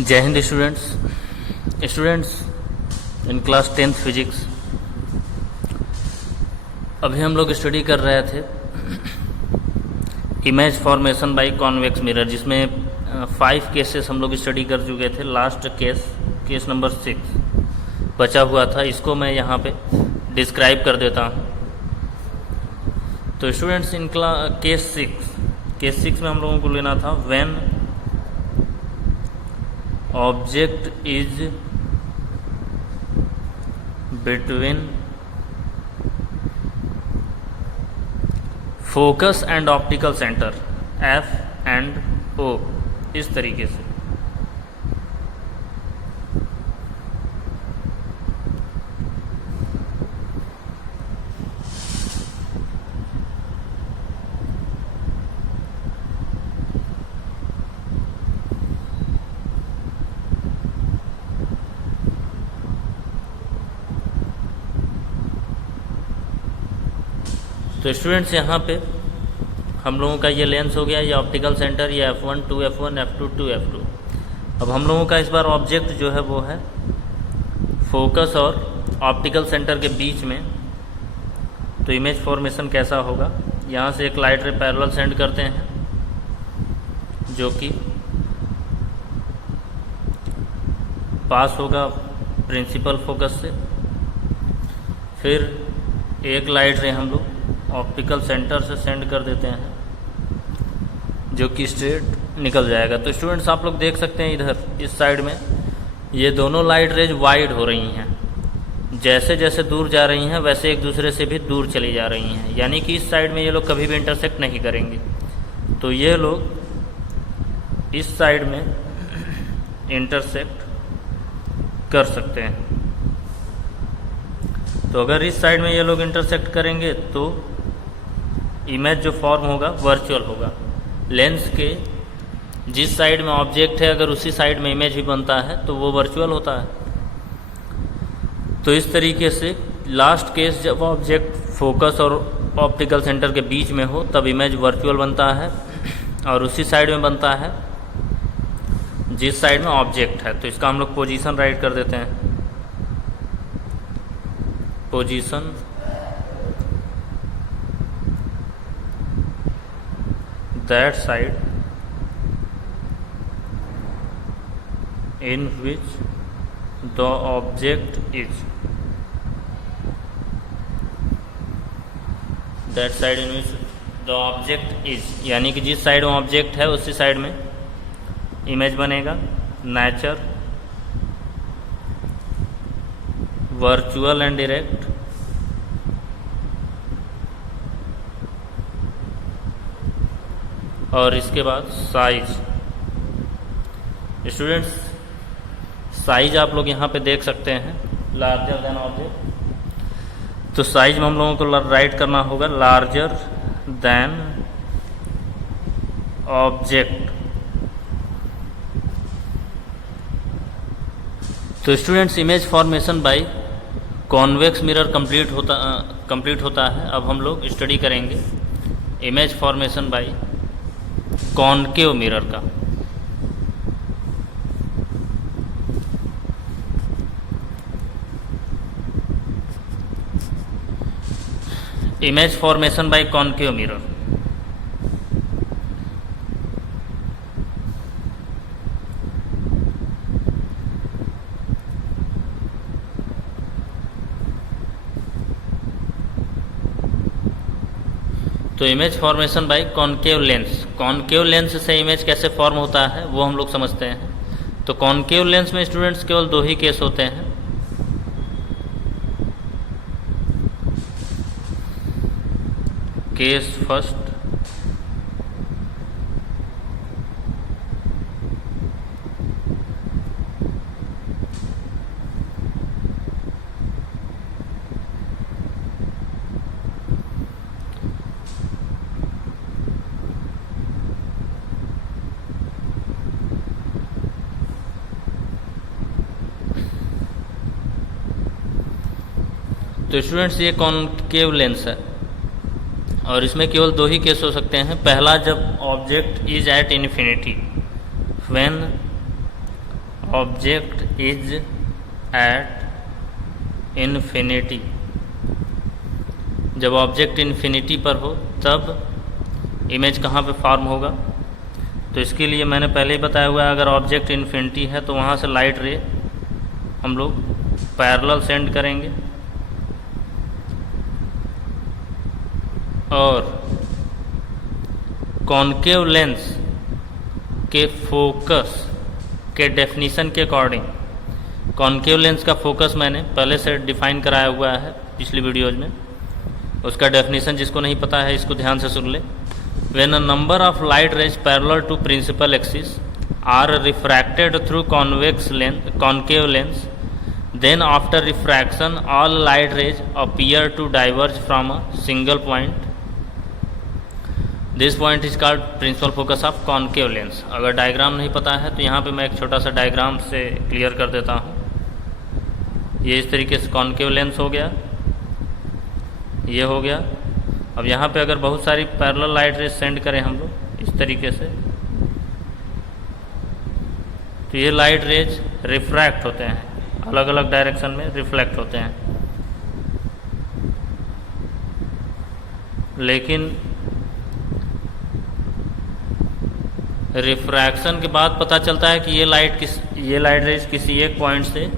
जय Hind students in class 10th physics. अभी हम लोग स्टडी कर रहे थे image formation by convex mirror, जिसमें 5 केसेस हम लोग स्टडी कर चुके थे। लास्ट केस नंबर 6 बचा हुआ था, इसको मैं यहाँ पे डिस्क्राइब कर देता हूँ। तो स्टूडेंट्स इन केस 6 में हम लोगों को लेना था when object is between focus and optical centre F and O, इस तरीके से। तो स्टूडेंट्स यहाँ पे हम लोगों का ये लेंस हो गया, ये ऑप्टिकल सेंटर, ये F1 to F1 F2 to F2। अब हम लोगों का इस बार ऑब्जेक्ट जो है वो है फोकस और ऑप्टिकल सेंटर के बीच में। तो इमेज फॉर्मेशन कैसा होगा, यहाँ से एक लाइट रे पैरेलल सेंड करते हैं जो कि पास होगा प्रिंसिपल फोकस से। फिर एक लाइट रे हम लोग ऑप्टिकल सेंटर से सेंड कर देते हैं जो कि स्ट्रेट निकल जाएगा। तो स्टूडेंट्स आप लोग देख सकते हैं इधर इस साइड में ये दोनों लाइट रेज वाइड हो रही हैं। जैसे जैसे दूर जा रही हैं वैसे एक दूसरे से भी दूर चली जा रही हैं, यानी कि इस साइड में ये लोग kभी भी इंटरसेक्ट नहीं करेंगे। तो ये लोग इस साइड में इंटरसेक्ट कर सकते हैं। तो अगर इस साइड में ये लोग इंटरसेक्ट करेंगे तो इमेज जो फॉर्म होगा वर्चुअल होगा। लेंस के जिस साइड में ऑब्जेक्ट है अगर उसी साइड में इमेज भी बनता है तो वो वर्चुअल होता है। तो इस तरीके से लास्ट केस जब ऑब्जेक्ट फोकस और ऑप्टिकल सेंटर के बीच में हो तब इमेज वर्चुअल बनता है, और उसी साइड में बनता है जिस साइड में ऑब्जेक्ट है। तो इसका हम लोग पोजीशन राइट कर देते हैं। Position that side in which the object is, that side in which the object is, यानी कि जिस साइड में ऑब्जेक्ट है उसी साइड में इमेज बनेगा। नेचर, वर्चुअल एंड डायरेक्ट, और इसके बाद साइज। स्टूडेंट्स साइज आप लोग यहाँ पे देख सकते हैं, लार्जर देन ऑब्जेक्ट। तो साइज में हम लोगों को राइट करना होगा लार्जर देन ऑब्जेक्ट। तो students image formation by convex mirror complete होता है। अब हम लोग स्टडी करेंगे image formation by concave mirror का। Image formation by concave mirror. तो image formation by concave lens. Concave lens से इमेज कैसे फॉर्म होता है वो हम लोग समझते हैं। तो कॉनकेव लेंस में स्टूडेंट्स केवल 2 ही केस होते हैं। केस फर्स्ट, तो स्टूडेंट्स ये कॉनकेव लेंस है और इसमें केवल 2 ही केस हो सकते हैं। पहला, जब object is at infinity, when object is at infinity, जब ऑब्जेक्ट इन्फिनिटी पर हो तब इमेज कहाँ पे फॉर्म होगा। तो इसके लिए मैंने पहले ही बताया हुआ है, अगर ऑब्जेक्ट इन्फिनिटी है तो वहाँ से लाइट रे हम लोग पैरेलल सेंड करेंगे और कॉन्केव लेंस के फोकस के डेफिनीशन के अकॉर्डिंग, कॉन्केव लेंस का फोकस मैंने पहले से डिफाइन कराया हुआ है पिछली वीडियोज में, उसका डेफिनेशन जिसको नहीं पता है इसको ध्यान से सुन ले। When a number of light rays parallel to principal axis are refracted through concave lens, then after refraction all light rays appear to diverge from a single point. This point is called principal focus of concave lens. अगर diagram नहीं पता है तो यहाँ पे मैं एक छोटा सा डायग्राम से क्लियर कर देता हूँ। ये इस तरीके से कॉन्केव लेंस हो गया, ये हो गया। अब यहाँ पे अगर बहुत सारी पैरेलल लाइट रेज सेंड करें हम लोग इस तरीके से, तो ये लाइट रेज रिफ्रैक्ट होते हैं, अलग अलग डायरेक्शन में रिफ्लेक्ट होते हैं। लेकिन रिफ्रैक्शन के बाद पता चलता है कि ये लाइट रेज किसी एक पॉइंट से,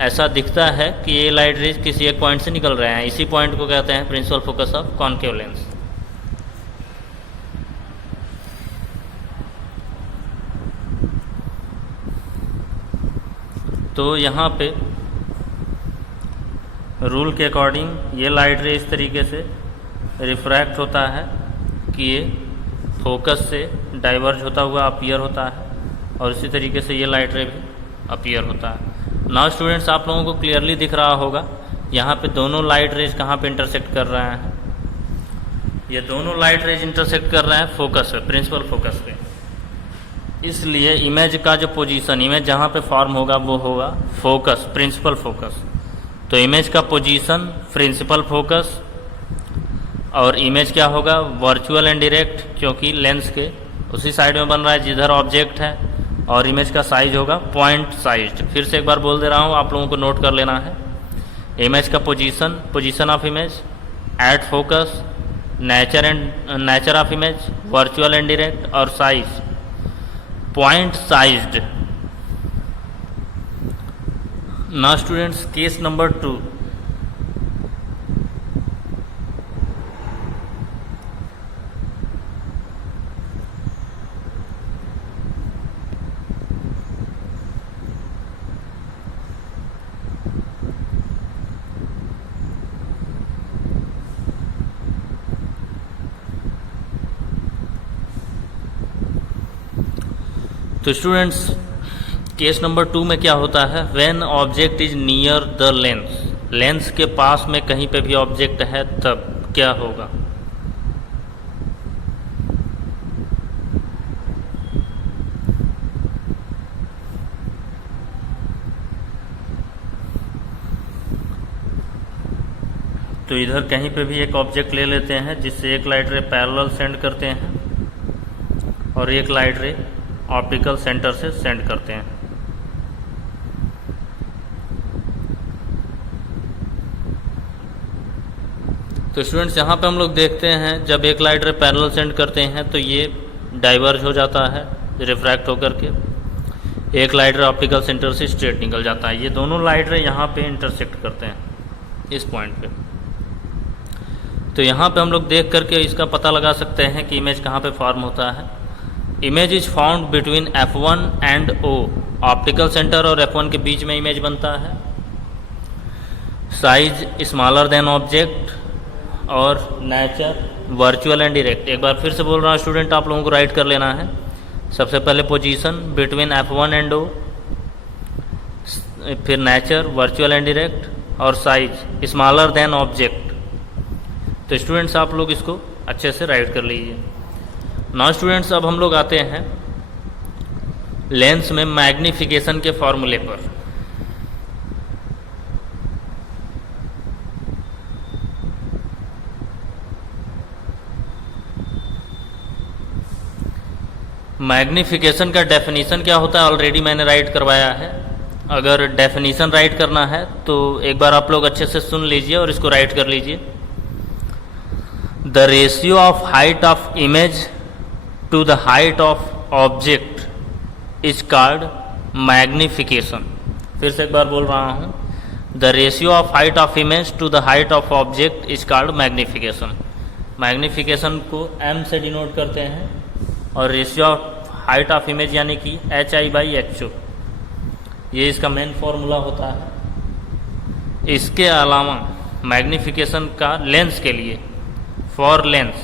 ऐसा दिखता है कि ये लाइट रेज किसी एक पॉइंट से निकल रहे हैं। इसी पॉइंट को कहते हैं principal focus of concave lens. तो यहाँ पे रूल के अकॉर्डिंग ये लाइट रे इस तरीके से रिफ्रैक्ट होता है कि ये फोकस से डाइवर्ज होता हुआ अपीयर होता है, और इसी तरीके से ये लाइट रे भी अपीयर होता है। नाउ स्टूडेंट्स, आप लोगों को क्लियरली दिख रहा होगा यहाँ पे दोनों लाइट रेज कहाँ पे इंटरसेक्ट कर रहे हैं। ये दोनों लाइट रेज इंटरसेक्ट कर रहे हैं फोकस पे, प्रिंसिपल फोकस पे। इसलिए इमेज का जो पोजीशन, इमेज जहाँ पे फॉर्म होगा वो होगा फोकस, प्रिंसिपल फोकस। तो इमेज का पोजीशन प्रिंसिपल फोकस, और इमेज क्या होगा वर्चुअल एंड डायरेक्ट, क्योंकि लेंस के उसी साइड में बन रहा है जिधर ऑब्जेक्ट है, और इमेज का साइज होगा पॉइंट साइज्ड। फिर से एक बार बोल दे रहा हूँ, आप लोगों को नोट कर लेना है। इमेज का position of image at focus, nature of image virtual and direct, और size point sized. Now students, case number 2। तो स्टूडेंट्स, केस नंबर 2 में क्या होता है, when object is near the lens, lens के पास में कहीं पे भी ऑब्जेक्ट है तब क्या होगा। तो इधर कहीं पे भी एक ऑब्जेक्ट ले लेते हैं जिससे एक लाइट रे पैरेलल सेंड करते हैं और एक लाइट रे ऑप्टिकल सेंटर से सेंड करते हैं। तो स्टूडेंट्स, यहाँ पे हम लोग देखते हैं जब एक लाइट रे पैरेलल सेंड करते हैं तो ये डाइवर्ज हो जाता है रिफ्रैक्ट होकर के, एक लाइट रे ऑप्टिकल सेंटर से स्ट्रेट निकल जाता है। ये दोनों लाइट रे यहाँ पे इंटरसेक्ट करते हैं इस पॉइंट पे। तो यहाँ पे हम लोग देख करके इसका पता लगा सकते हैं कि इमेज कहाँ पे फॉर्म होता है। Image is found between F1 and O, optical centre और F1 के बीच में इमेज बनता है। साइज स्मॉलर देन ऑब्जेक्ट, और नेचर वर्चुअल एंड डायरेक्ट। एक बार फिर से बोल रहा हूँ स्टूडेंट, आप लोगों को राइट कर लेना है। सबसे पहले position between F1 and O, फिर नेचर वर्चुअल एंड डायरेक्ट, और साइज स्मॉलर देन ऑब्जेक्ट। तो स्टूडेंट्स, आप लोग इसको अच्छे से राइट कर लीजिए। नाउ स्टूडेंट्स, अब हम लोग आते हैं लेंस में मैग्निफिकेशन के फॉर्मूले पर। मैग्नीफिकेशन का डेफिनीशन क्या होता है ऑलरेडी मैंने राइट करवाया है। अगर डेफिनीशन राइट करना है तो एक बार आप लोग अच्छे से सुन लीजिए और इसको राइट कर लीजिए। The ratio of height of image to the height of object is called magnification. फिर से एक बार बोल रहा हूँ, the ratio of height of image to the height of object is called magnification. Magnification को m से डिनोट करते हैं और ratio of height of image यानी कि HI/HO, ये इसका मेन फॉर्मूला होता है। इसके अलावा मैग्नीफिकेशन का लेंस के लिए, फॉर लेंस,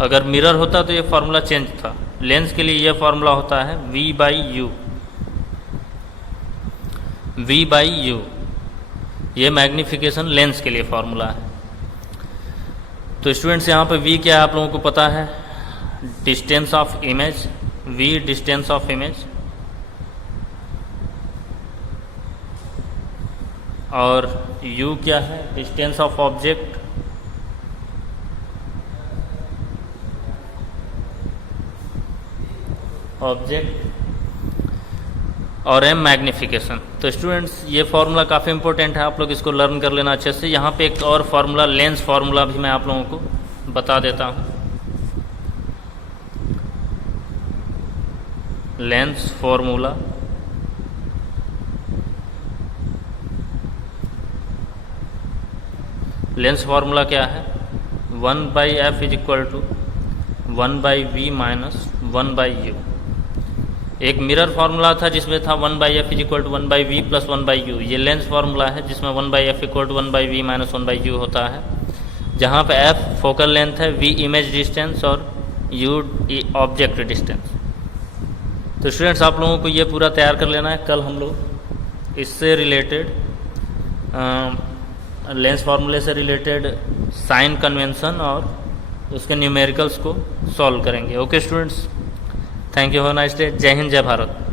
अगर मिरर होता तो ये फार्मूला चेंज था, लेंस के लिए ये फार्मूला होता है V/U। V/U ये मैग्नीफिकेशन लेंस के लिए फार्मूला है। तो स्टूडेंट्स यहाँ पे V क्या है आप लोगों को पता है, distance of image, V distance of image, और U क्या है, डिस्टेंस ऑफ ऑब्जेक्ट, और M मैग्नीफिकेशन। तो स्टूडेंट्स ये फार्मूला काफ़ी इंपॉर्टेंट है, आप लोग इसको लर्न कर लेना अच्छे से। यहाँ पे एक और फार्मूला, लेंस फार्मूला भी मैं आप लोगों को बता देता हूँ। लेंस फार्मूला, लेंस फार्मूला क्या है, 1/f is equal to 1/v minus 1/u। एक मिरर फार्मूला था जिसमें था 1/f is equal to 1/v plus 1/u। ये लेंस फार्मूला है जिसमें 1/f equal to 1/v minus 1/u होता है, जहाँ पे f फोकल लेंथ है, v इमेज डिस्टेंस और u ऑब्जेक्ट डिस्टेंस। तो स्टूडेंट्स आप लोगों को ये पूरा तैयार कर लेना है। कल हम लोग इससे रिलेटेड, लेंस फार्मूले से रिलेटेड साइन कन्वेंशन और उसके न्यूमेरिकल्स को सॉल्व करेंगे। Okay students, thank you, have a nice day. जय हिंद, जय भारत।